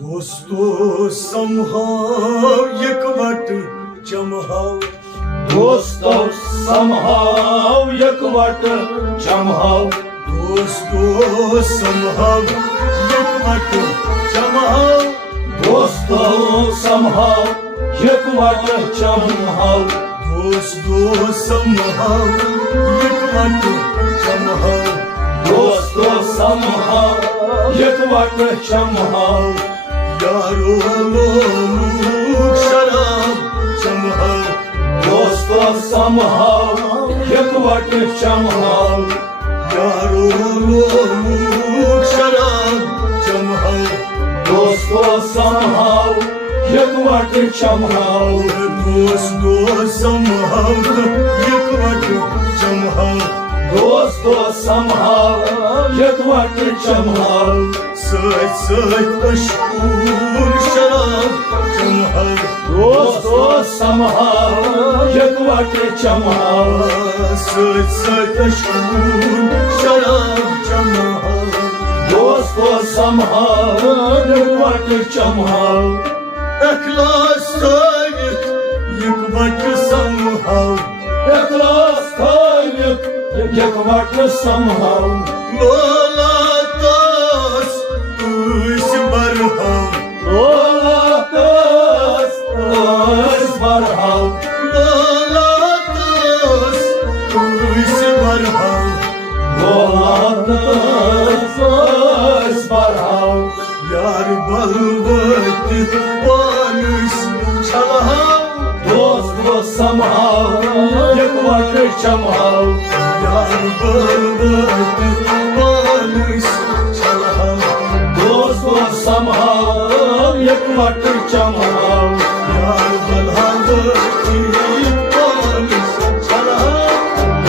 दोस्तों समहाव एकवट जमहाव दोस्तों समहाव एकवट जमहाव दोस्तों समहाव एकवट जमहाव दोस्तों समहाव एकवट जमहाव दोस्तों समहाव एकवट जमहाव दोस्तों समहाव एकवट जमहाव यारो लोग शराब जमहाव दोस्तों समहाव एकवट जमहाव यारो लोग शराब जमहाव दोस्तों समहाव एकवट जमहाव दोस्तों समहाव एकवट जमहाव दोस्तों समहाव एकवट जमहाव सच अशकूर शराब जमहाव दोस्तों समहाव एकवट जमहाव सच अशकूर शराब जमहाव दोस्तों समहाव एकवट जमहाव इखलास थयित एकवट समहाव इखलास थयित एकवट समहाव लोलातास तुस बरहाव लोलातास तुस बरहाव लोलातास तुस बरहाव लोलातास तुस बरहाव यार बलवत पानस छलहाव दोस्तों समहाव एकवट जमहाव यार बलवत पानस छलहाव दोस्तों समहाव एकवट जमहाव यार बलवत पानस छलहाव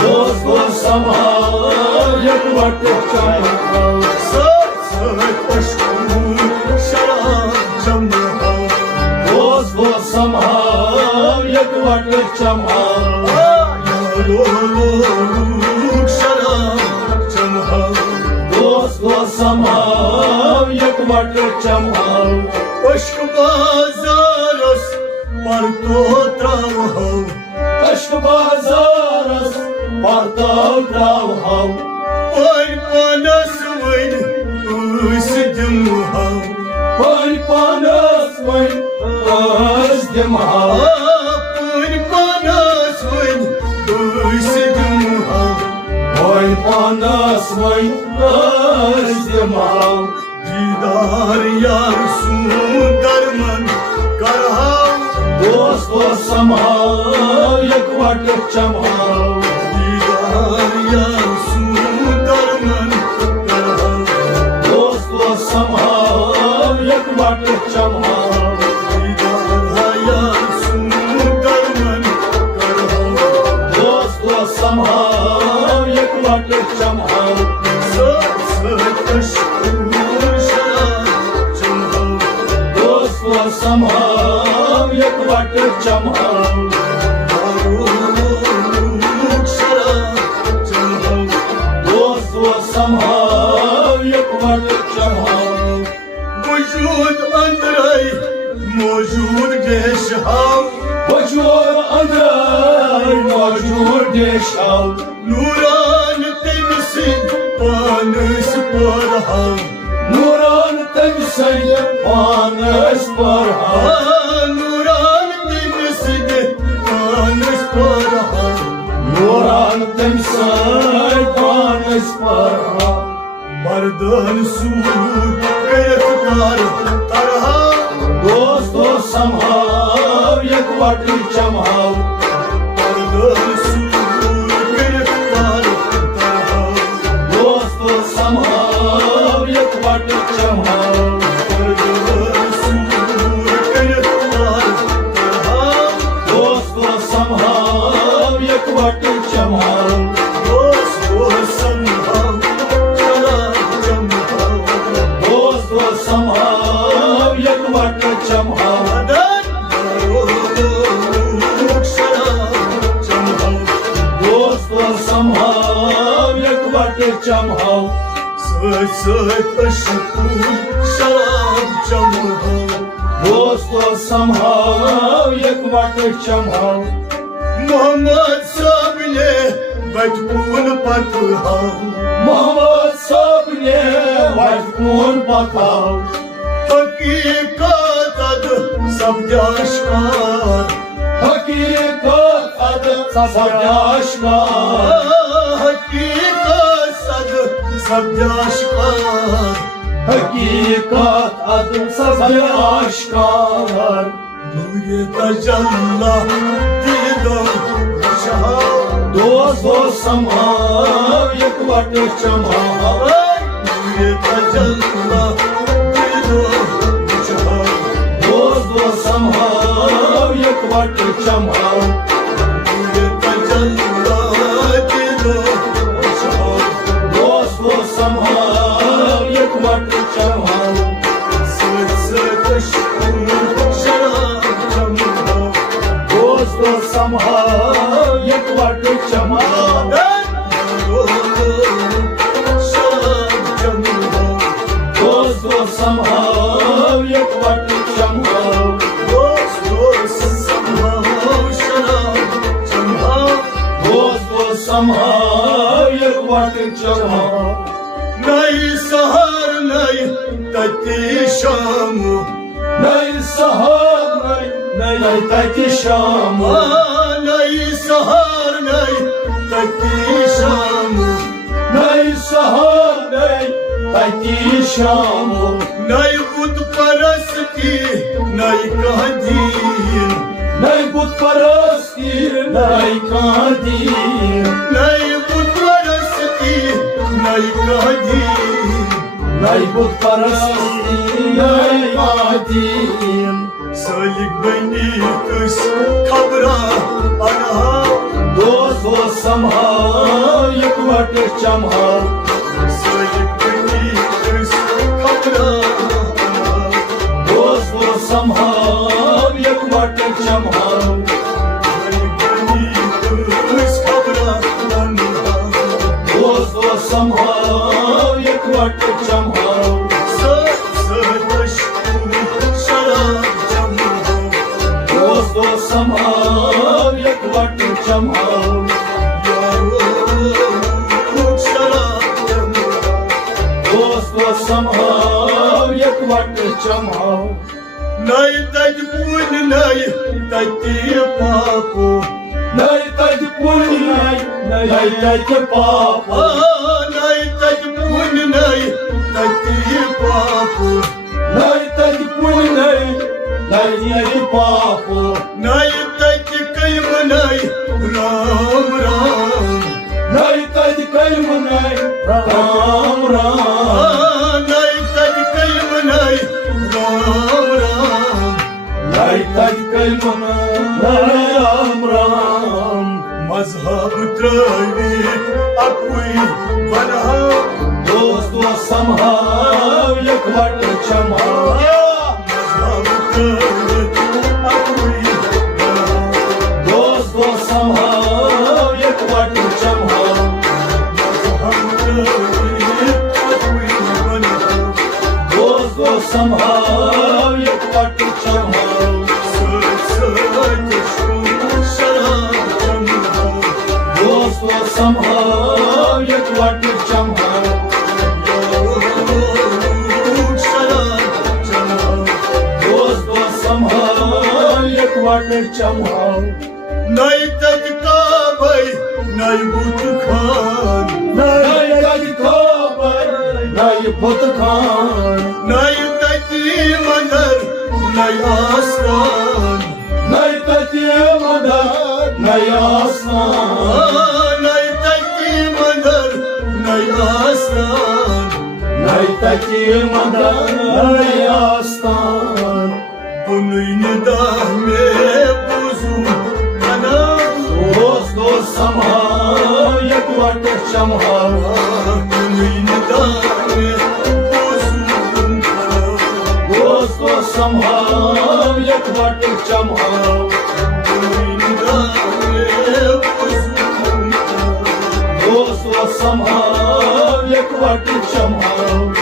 दोस्तों समहाव एकवट जमहाव सच अशकूर शराब जमहाव दोस्तों समहाव एकवट जमहाव यारो लोग शराब जमहाव दोस्तों समहाव एकवट जमहाव अश्क बाजारस परतो त्रावहाव अश्क बाजारस परतो त्रावहाव ओय पानस वैन तुस दिमहाव ओय पानस वैन तुस दिमहाव ओय पानस वैन तुस दिमहाव ओय पानस वैन तुस दिमहाव दीदार यार सुंदर मन करहाव दोस्तों समहाव एकवट जमहाव दीदार यार सुंदर मन करहाव दोस्तों समहाव एकवट जमहाव दीदार यार सुंदर मन करहाव दोस्तों समहाव एकवट जमहाव सच अशकूर शराब जमहाव दोस्तों समहाव एकवट जमहाव यारो लोग शराब जमहाव दोस्तों समहाव एकवट जमहाव वजूद अंदर मौजूद गेशहाव वजूद अंदर मौजूद देशाव नूरान तमसी पानस परहाव नूरान तमसी पानस परहाव नूरान तमसी पानस परहाव नूरान तमसी पानस परहाव मर्दन सूर करतार तरहाव दोस्तों समहाव एकवट जमहाव मर्दन सूर करतार तरहाव दोस्तों समहाव एकवट जमहाव मर्दन सूर करतार तरहाव दोस्तों समहाव एकवट जमहाव दोस्तों समहाव शराब जमहाव दोस्तों समहाव एकवट जमहाव यारो लोग शराब जमहाव दोस्तों समहाव एकवट जमहाव Söt ışıklı şarap camı दोस्तो संभाव एक वाट चमाव Muhammed sabine bachpun patha Mohammad साहब ने वाजपून पकाव Hakikat adı sabdaşkar हकीकत अद सब आश्कार Hakikat adı sabdaşkar हकीकत अद सब आश्कार Nuri tajalla didam şah दोस्तो संभाव एक वाट चमाव Nuri tajalla didam şah दोस्तो संभाव एक वाट चमाव Nuri tajalla didam şah दोस्तो संभाव एक वाट चमाव Söt söt aşkın şarap camı दोस्तो संभाव एक वाट चमाव दोस्तो संभाव एक वाट चमाव दोस्तो संभाव एक वाट चमाव नहीं सहार नहीं तती शाम नहीं सहार नहीं तक शाम नहीं सहार नहीं तती शाम नहीं सहार नहीं तक शाम नहीं बुद्ध परस्ती नहीं कदीन नहीं बुत परस्ती नहीं कादीन नहीं बुद्ध परस्ती नहीं कदीन नहीं बुत परस्ती नहीं कादीन Salik beni kız kabra ana दोस्तो संभाव एक वाट चमाव Salik beni kız kabra ana दोस्तो संभाव एक वाट चमाव Salik beni kız kabra ana दोस्तो संभाव एक वाट चमाव Söt söt aşkın şarap camı दोस्तो संभाव एक वाट चमाव Yarım şarap camı दोस्तो संभाव एक वाट चमाव Nay taj bun nay tati papo नहीं तज पुल नहीं तज पाप Nay taj bun nay tati papo नहीं तज पुल नहीं तज पाप Nay tati kayım nay ram ram नहीं तज कलम नहीं Ram Ram Nay tati kayım nay ram ram नहीं तज कलम नहीं Ram Ram Mazhab travi akui bana दोस्तो संभाव एक वाट चमाव Mazhab travi akui bana दोस्तो संभाव एक वाट चमाव दोस्तो संभाव एक वाट चमाव दोस्तो संभाव एक वाट चमाव दोस्तो संभाव एक वाट चमाव नहीं तजका भाई नहीं बुत खान नहीं तज खबर नहीं बुत खान नहीं तजी मंदर नहीं आस्थान नहीं तज मदद नहीं आसमान नहीं तजी मंदर नहीं आस्थान नहीं तज मदद नहीं आस्तान Bunun dahme buzum kanam दोस्तो संभाव एक वाट चमाव Bunun dahme buzum kanam दोस्तो संभाव एक वाट चमाव Bunun dahme buzum kanam दोस्तो संभाव एक वाटेत चमहाव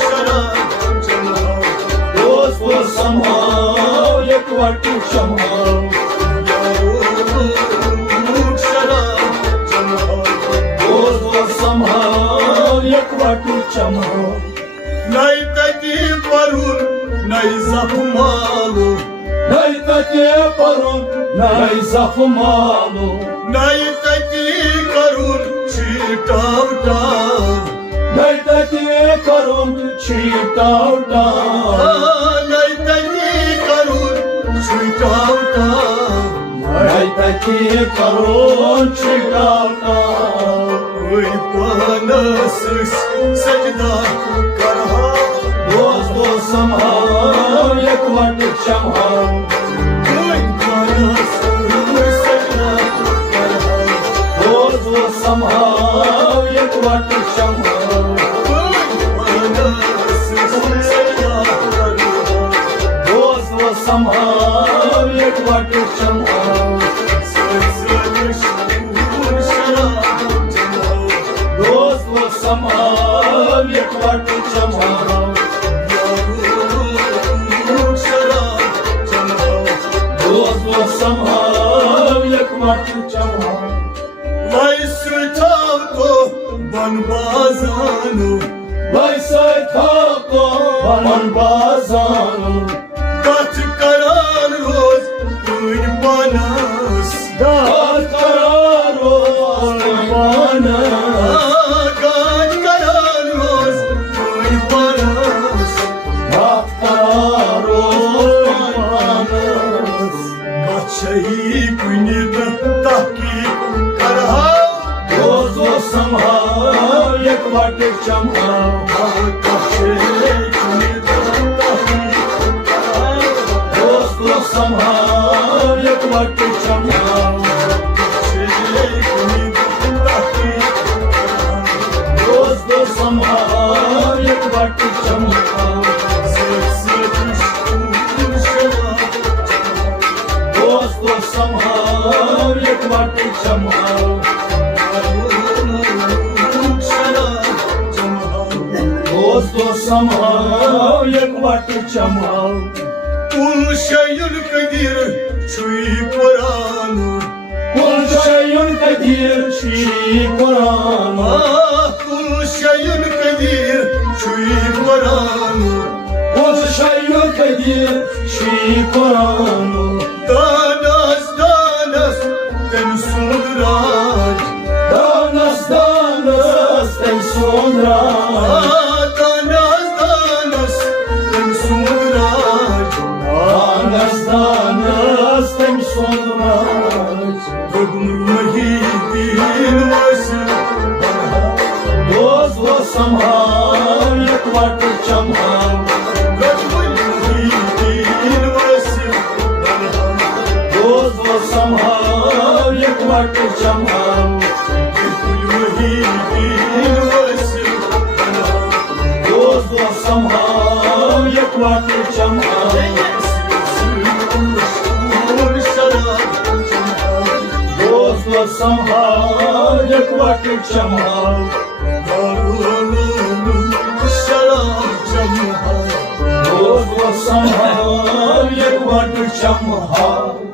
शराब जमाव दोस्त व संभाव एक वाटेत चमहाव शराब जमाव दोस्त व संभाव एक वाटेत चमहाव नाही तकी परून नाही जखमालो नाही तके परून नाही जखमालो नाही तकी करून शिटावटाव नाही तके करून शिटावटाव नाही तकी करून शिटावटाव नाही तके करून शिटावटाव कोई पानस सजदा करहा दोस्त व संभाव एक वाटेत चमहाव कोई पानस सजदा करहा दोस्त व संभाव एक वाटेत चमहाव कोई पानस सजदा करहा दोस्त व संभाव एक वाटेत चमहाव दोस्त व संभाव एक वाटेत चमहाव दोस्त व संभाव एक वाटेत चमहाव वैसे थाको बन बाजानो दात करारो बनस दात करारो दोस्त व संभाव एक वाटेत चमहाव दोस्त व संभाव एक वाटेत चमहाव दोस्त व संभाव एक वाटेत चमहाव दोस्त व संभाव एक वाटेत चमहाव दोस्त व संभाव एक वाटेत चमहाव Ulşayın kadir çuy Kur'an'ı Kul şeyün kadir şi Kur'an Ulşayın kadir çuy Kur'an'ı Kul şeyün kadir şi Kur'an Danas danas ten sundraj Danas danas ten sundraj Danas danas ten sundraj Danas danas ten sundraj Mahidin vasıl Dost व संभाव एक वाटेत चमहाव Mahidin vasıl दोस्त व संभाव एक वाटेत चमहाव Mahidin vasıl दोस्त व संभाव एक वाटेत चमहाव दोस्त व संभाव एक वाटेत चमहाव दोस्त व संभाव एक वाटेत चमहाव